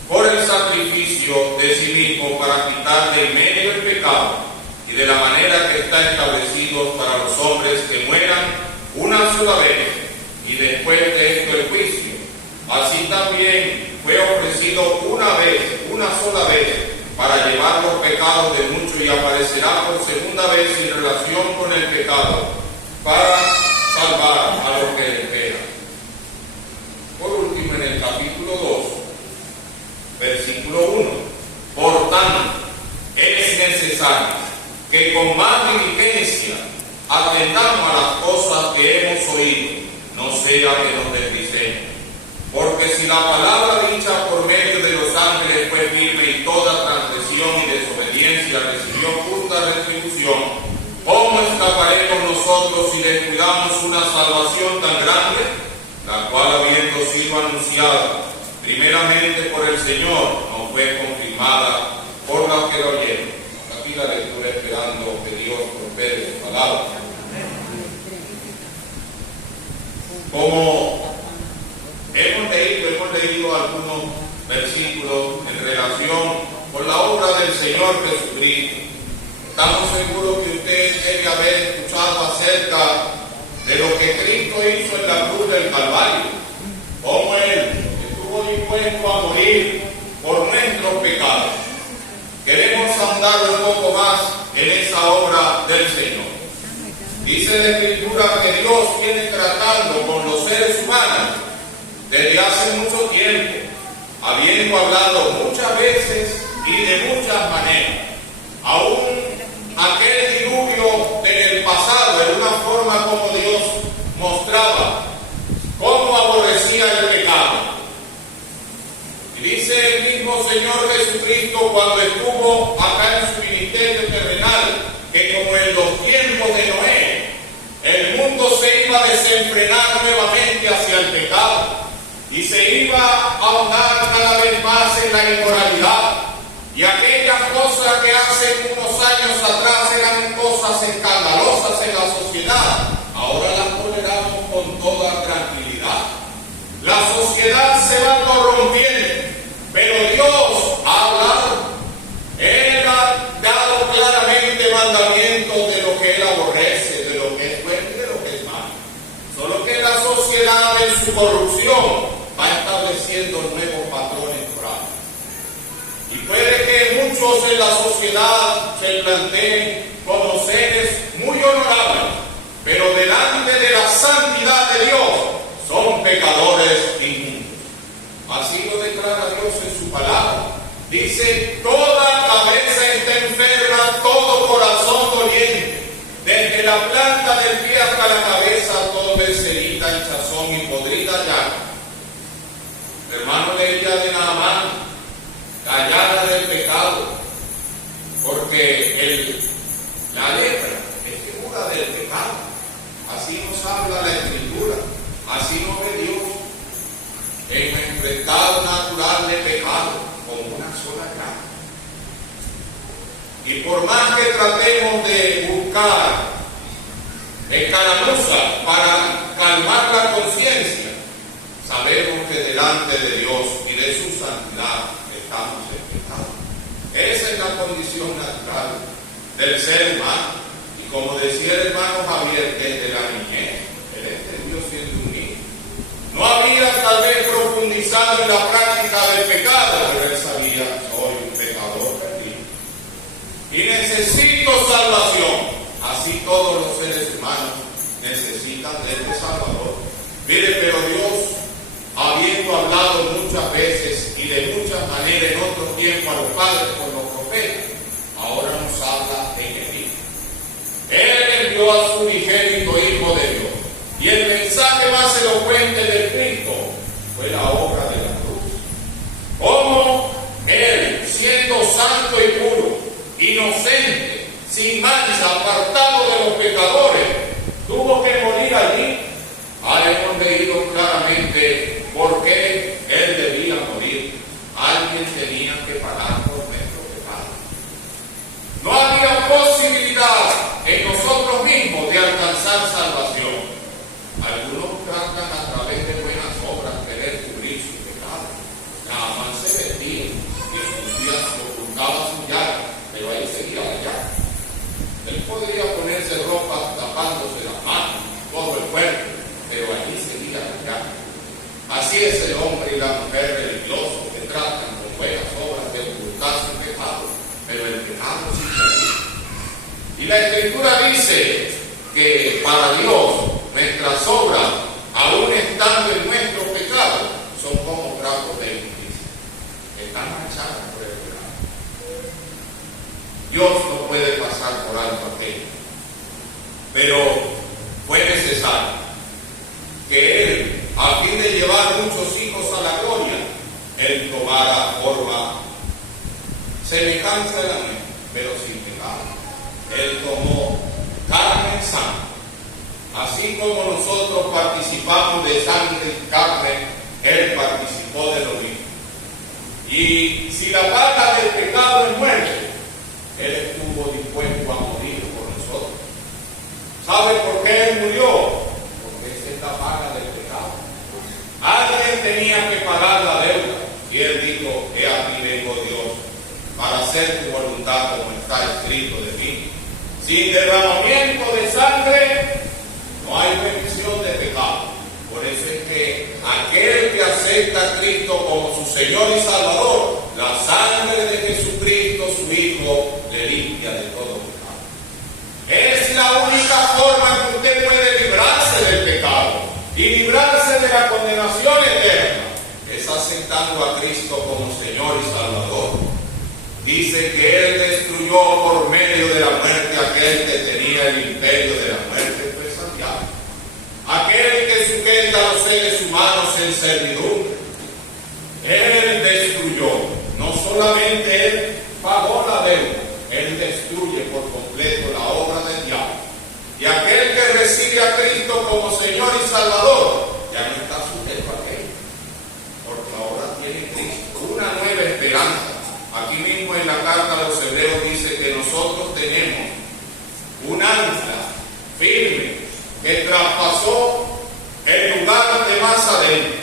por el sacrificio de sí mismo, para quitar de en medio el pecado, y de la manera que está establecido para los hombres que mueran una sola vez, y después de esto el juicio. Así también fue ofrecido una vez, una sola vez, para llevar los pecados de muchos, y aparecerá por segunda vez en relación con el pecado, para salvar a los que le esperan. Por último, en el capítulo 2, versículo 1, por tanto, es necesario que con más diligencia atendamos a las cosas que hemos oído, no sea que nos deslicemos. Porque si la palabra dicha por medio de los ángeles fue firme, y toda transgresión y desobediencia recibió justa retribución, ¿cómo escaparemos nosotros si descuidamos una salvación tan grande, la cual, habiendo sido anunciada primeramente por el Señor, no fue confirmada por los que lo oyeron? Aquí la lectura, esperando que Dios prospere su palabra. Como hemos leído algunos versículos en relación con la obra del Señor Jesucristo, estamos seguros que usted debe haber escuchado acerca de lo que Cristo hizo en la cruz del Calvario, cómo Él estuvo dispuesto a morir por nuestros pecados. Queremos ahondar un poco más en esa obra del Señor. Dice la Escritura que Dios viene tratando con los seres humanos desde hace mucho tiempo, habiendo hablado muchas veces y de muchas maneras. Aún aquel diluvio en el pasado, en una forma como Dios mostraba cómo aborrecía el pecado. Y dice el mismo Señor Jesucristo cuando estuvo acá en su ministerio terrenal, que como en los tiempos de Noé, el mundo se iba a desenfrenar nuevamente hacia el pecado y se iba a ahondar cada vez más en la inmoralidad, y aquellas cosas que hace unos años atrás eran cosas escandalosas en la sociedad, ahora las toleramos con toda tranquilidad. La sociedad se va corrompiendo, pero Dios ha hablado. Él ha dado claramente mandamientos de lo que Él aborrece, de lo que es bueno y de lo que es malo. Solo que la sociedad, en su corrupción, va estableciendo nuevos patrones morales. Y puede que muchos en la sociedad se planteen como seres muy honorables, pero delante de la santidad de Dios son pecadores inmundos. Así lo declara Dios en su palabra. Dice: toda cabeza está enferma, todo corazón doliente, desde la planta del pie hasta la cabeza, todo es herida, hinchazón y podrida llaga. Hermano, leía de Naamán, callada del pecado, porque la lepra es figura del pecado. por más que tratemos de buscar escaramuzas para calmar la conciencia, sabemos que delante de Dios y de su santidad estamos en pecado. Esa es la condición natural del ser humano. Y como decía el hermano Javier, desde la niñez, él entendió siendo un niño. No había tal vez profundizado en la práctica del pecado, pero él sabía, soy un pecador perdido y necesito salvación. Así todos los seres humanos necesitan de este Salvador. Mire, pero Dios, habiendo hablado muchas veces y de muchas maneras en otro tiempo a los padres por los profetas, ahora nos habla en el Hijo. Él envió a su unigénito Hijo de Dios. Y el mensaje más elocuente del Cristo fue la obra de la cruz. Cómo Él, siendo santo y puro, inocente, sin mancha, apartado de los pecadores, tuvo que morir allí. Ahora hemos leído claramente por qué Él debía morir. Alguien tenía que pagar por nuestro pecado. No había posibilidad en nosotros mismos de alcanzar salvación. Algunos tratan a través de buenas obras querer cubrir su pecado. Naaman se vestía y escondía, ocultaba su llaga, pero ahí seguía la llaga. Él podría ponerse ropa tapándose las manos, todo el cuerpo, pero allí seguía la llaga. Así es el hombre y la mujer religiosos que tratan con buenas obras de ocultar su pecado, pero el pecado sigue allí. Y la Escritura dice que para Dios nuestras obras, aún estando en nuestro pecado, son como trapos de inmundicia. Están manchadas por el pecado. Dios no puede pasar por alto aquello. Pero fue necesario que Él, a fin de llevar muchos hijos a la gloria, Él tomara forma semejante a la nuestra, pero sin pecado. Él tomó carne y sangre. Así como nosotros participamos de sangre y carne, Él participó de lo mismo. Y si la paga del pecado es muerte, Él estuvo dispuesto a morir por nosotros. ¿Sabe por qué Él murió? Porque esa es la paga del pecado. Alguien tenía que pagar la deuda. Y Él dijo, he aquí vengo Dios, para hacer tu voluntad como está escrito de mí. Sin derramamiento de sangre no hay remisión de pecado. Por eso es que aquel que acepta a Cristo como su Señor y Salvador, la sangre de Jesucristo, su Hijo, le limpia de todo pecado. Es la única forma que usted puede librarse del pecado y librarse de la condenación eterna. Es aceptando a Cristo como Señor y Salvador. Dice que Él destruyó por medio de la muerte aquel que tenía el imperio de la muerte, fue Santiago. Aquel que sujeta a los seres humanos en servidumbre. Él destruyó. No solamente Él pagó la deuda, Él destruye por completo la obra del diablo. Y aquel que recibe a Cristo como Señor y Salvador, ya no está sujeto a aquello, porque ahora tiene Cristo una nueva esperanza. Aquí mismo en la carta a los Hebreos dice que nosotros tenemos un ancla firme que traspasó el lugar de más adentro.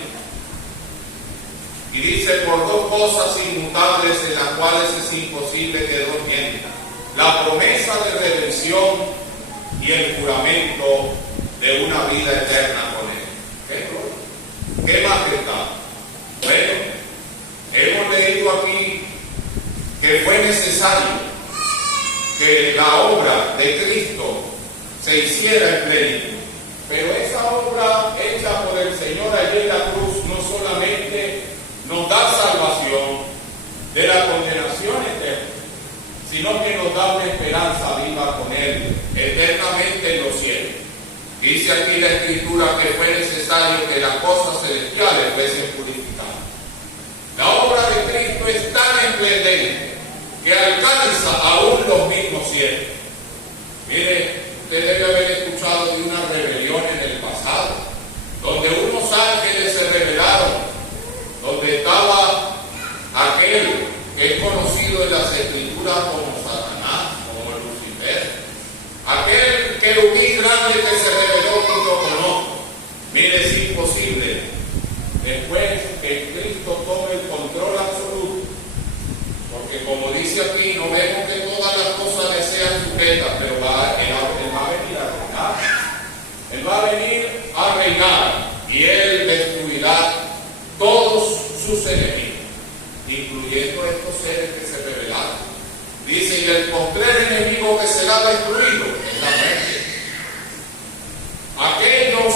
Y dice, por dos cosas inmutables en las cuales es imposible que Dios mienta: la promesa de redención y el juramento de una vida eterna con Él. ¿Qué gloria? ¿Qué majestad? Bueno, hemos leído aquí que fue necesario que la obra de Cristo se hiciera en plenitud. Pero esa obra hecha por el Señor allí en la cruz no solamente nos da salvación de la condenación eterna, sino que nos da una esperanza viva con Él, eternamente en los cielos. Dice aquí la Escritura que fue necesario que las cosas celestiales fuesen purificadas. La obra de Cristo es tan esplendente que alcanza aún los mismos cielos. Mire, usted debe haber escuchado de una rebelión en el pasado, donde unos ángeles se rebelaron, donde estaba aquel que es conocido en las Escrituras como Satanás, dice aquí, no vemos que todas las cosas le sean sujetas, pero él va a venir a reinar. Él va a venir a reinar y él destruirá todos sus enemigos, incluyendo estos seres que se rebelaron. Dice, y el postrer enemigo que será destruido es la muerte. Aquellos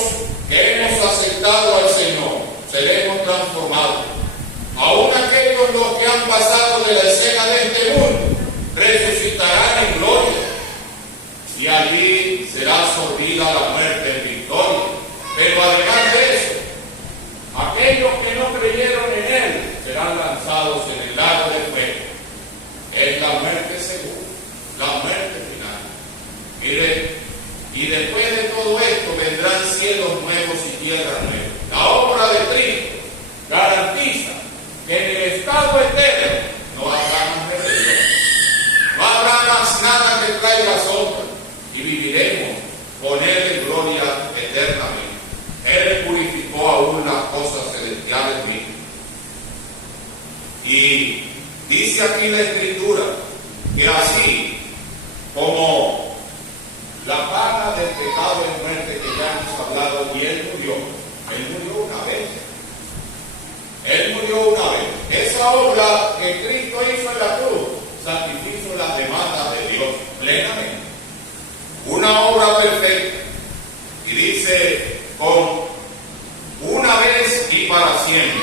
que hemos aceptado al Señor seremos transformados. Aún aquellos los que han pasado de la escena de este mundo resucitarán en gloria. Y allí será sorbida la muerte en victoria. Pero además de eso, aquellos que no creyeron en Él serán lanzados en el lago de fuego. Es la muerte segura, la muerte final. Y después de todo esto vendrán cielos nuevos y tierra nueva. La obra de Cristo garantiza que en el estado eterno no habrá más rebelión, no habrá más nada que traiga sombra y viviremos con Él en gloria eternamente. Él purificó aún las cosas celestiales mismas. Y dice aquí la Escritura que así como la paga del pecado es muerte, que ya hemos hablado, y Él murió una vez. Él murió una vez. Esa obra que Cristo hizo en la cruz satisfizo las demandas de Dios plenamente. Una obra perfecta. Y dice, con una vez y para siempre,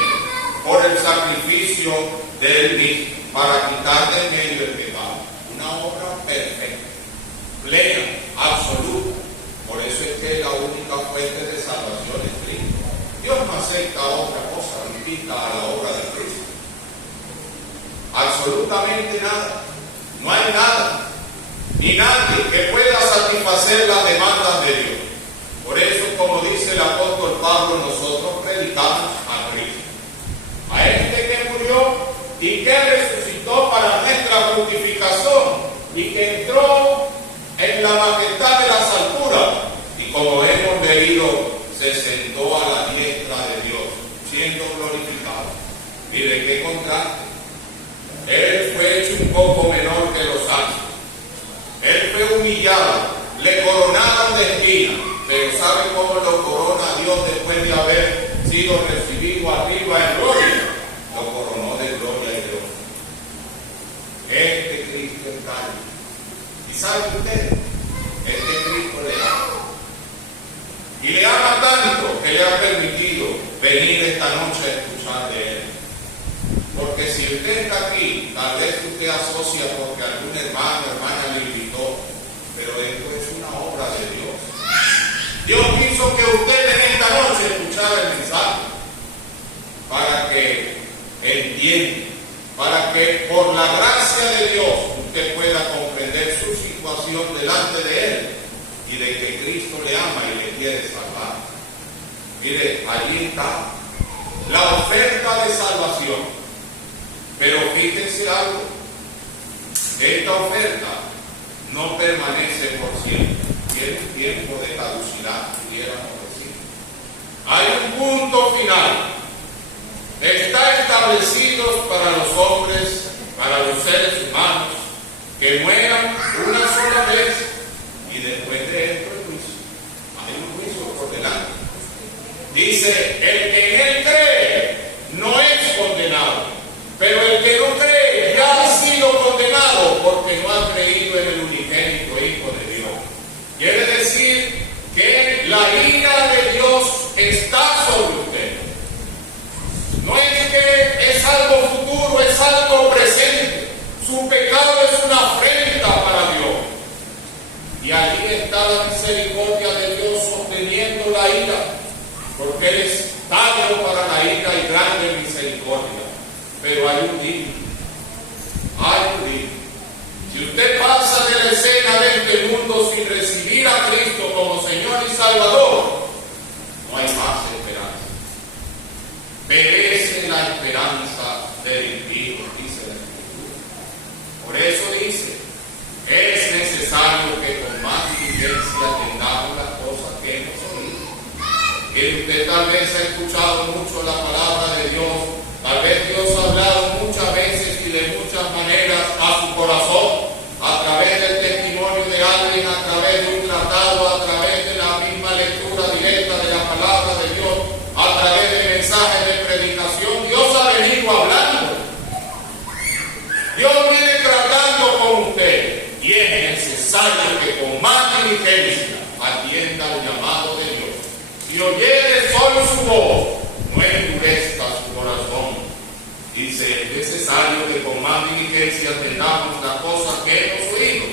por el sacrificio de Él mismo, para quitar de en medio el pecado. Una obra perfecta, plena, absoluta. Por eso es que la única fuente de salvación es Cristo. Dios no acepta otra cosa distinta a la obra de Cristo. Absolutamente nada. No hay nada, ni nadie que pueda satisfacer las demandas de Dios. Por eso, como dice el apóstol Pablo, nosotros predicamos a Cristo. A este que murió y que resucitó para nuestra justificación y que entró en la majestad de las alturas y, como hemos leído, se sentó a la diestra de Dios, siendo glorificado. Mire qué contraste. Él fue hecho un poco menor que los ángeles. Él fue humillado, le coronaron de espinas, pero ¿sabe cómo lo corona Dios después de haber sido recibido arriba en gloria? Lo coronó de gloria y gloria. Este Cristo es carne. ¿Y sabe usted? Este Cristo le ama. Y le ama tanto que le ha permitido venir esta noche a escuchar de Él. Porque si usted está aquí, tal vez usted asocia porque algún hermano o hermana le invitó, pero esto es una obra de Dios. Dios quiso que usted en esta noche escuchara el mensaje para que entienda, para que por la gracia de Dios usted pueda comprender su situación delante de Él y de que Cristo le ama y le quiere salvar. Mire, allí está la oferta de salvación. Pero fíjense algo, esta oferta no permanece por siempre, tiene un tiempo de caducidad, pudiéramos decir. Hay un punto final, está establecido para los hombres, para los seres humanos, que mueran una sola vez y después de esto el juicio. Hay un juicio por delante. Dice, el que en Él cree no es condenado. Pero el que no cree ya ha sido condenado porque no ha creído en el unigénito Hijo de Dios. Quiere decir que la ira de Dios está sobre usted. No es que es algo futuro, es algo presente. Su pecado es una afrenta para Dios. Y allí está la misericordia de Dios sosteniendo la ira, porque Él es tardo para la ira y grande misericordia. Pero hay un límite. Hay un límite. Si usted pasa de la escena de este mundo sin recibir a Cristo como Señor y Salvador, no hay más esperanza. Perece la esperanza del impío, dice la Escritura. Por eso dice, es necesario que con más diligencia tengamos las cosas que hemos oído. Que usted tal vez ha escuchado mucho la palabra de Dios. Tal vez Dios ha hablado muchas veces y de muchas maneras a su necesario que con más diligencia atienda al llamado de Dios. Si oyeres hoy su voz, no endurezca su corazón. Dice, es necesario que con más diligencia atendamos las cosas que hemos oído,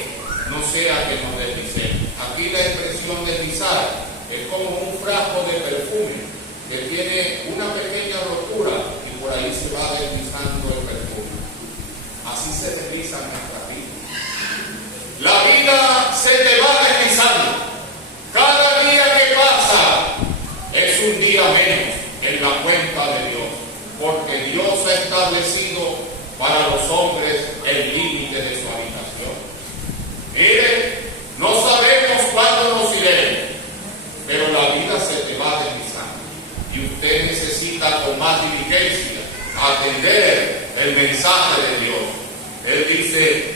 no sea que nos deslicemos. Aquí la expresión deslizar es como un frasco de perfume que tiene una pequeña rotura y por ahí se va deslizando el perfume. Así se desliza nuestra vida. La vida se te va deslizando. Cada día que pasa es un día menos en la cuenta de Dios, porque Dios ha establecido para los hombres el límite de su habitación. Miren, no sabemos cuándo nos iremos, pero la vida se te va deslizando y usted necesita con más diligencia atender el mensaje de Dios. Él dice,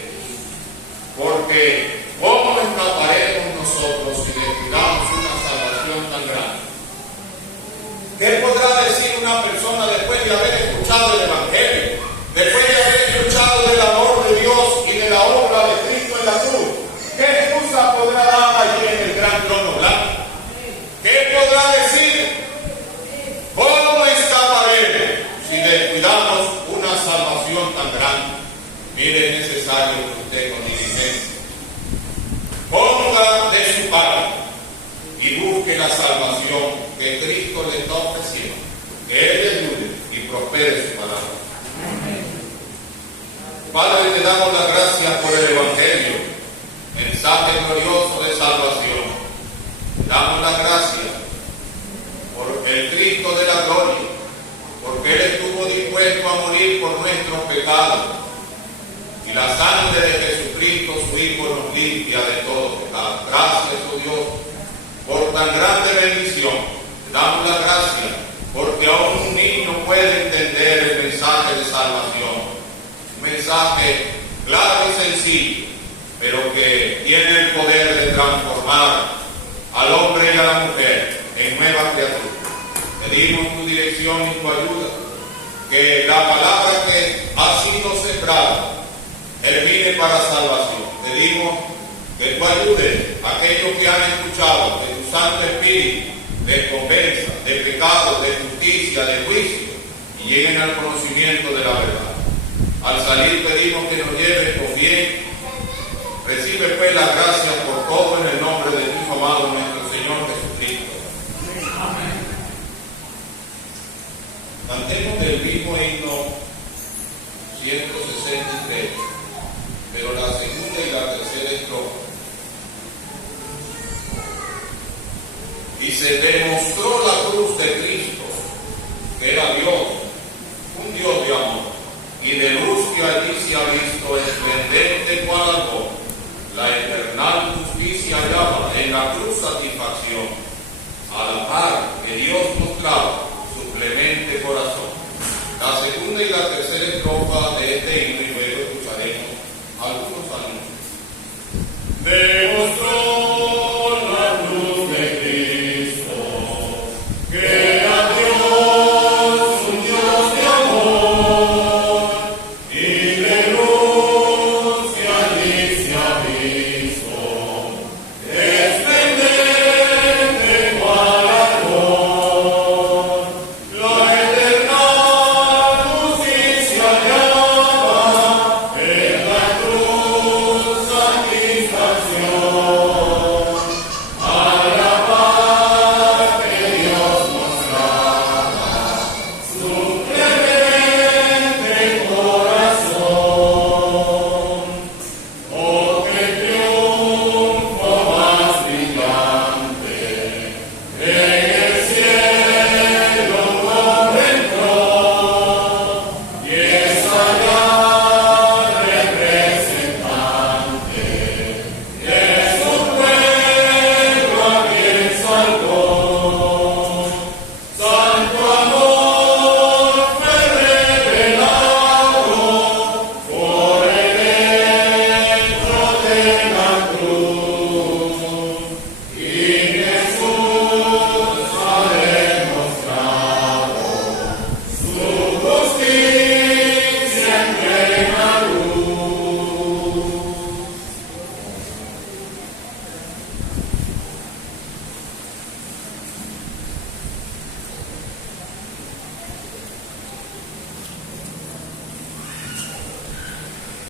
porque ¿cómo escaparemos nosotros si descuidamos una salvación tan grande? ¿Qué podrá decir una persona después de haber escuchado el Evangelio? Después de haber escuchado del amor de Dios y de la obra de Cristo en la cruz. ¿Qué excusa podrá dar allí en el gran trono blanco? ¿Qué podrá decir? ¿Cómo escaparemos si descuidamos una salvación tan grande? Mire, es necesario que usted con diligencia ponga de su parte y busque la salvación que Cristo le está ofreciendo, que Él le ayude y prospere su palabra. Padre, te damos las gracias por el Evangelio, mensaje glorioso de salvación. Te damos las gracias por el Cristo de la gloria, porque Él estuvo dispuesto a morir por nuestros pecados, y la sangre de Jesucristo, su Hijo, nos limpia de todo pecado. Gracias, oh Dios, por tan grande bendición. Te damos las gracias, porque aún un niño puede entender el mensaje de salvación. Un mensaje claro y sencillo, pero que tiene el poder de transformar al hombre y a la mujer en nueva criatura. Pedimos tu dirección y tu ayuda, que la palabra que ha sido sembrada termine para salvación. Pedimos que tú ayudes a aquellos que han escuchado, que tu Santo Espíritu les convenza de pecado, de justicia, de juicio, y lleguen al conocimiento de la verdad. Al salir pedimos que nos lleves con bien. Recibe pues las gracias por todo en el nombre de tu Hijo amado, nuestro Señor Jesucristo. Amén. Cantemos el mismo himno 163, pero la segunda y la tercera estrofa. Y se demostró la cruz de Cristo, que era Dios, un Dios de amor, y de luz que allí se ha visto esplendente cual algo. La eternal justicia hallaba en la cruz satisfacción, a la par que Dios mostraba su clemente corazón. La segunda y la tercera estrofa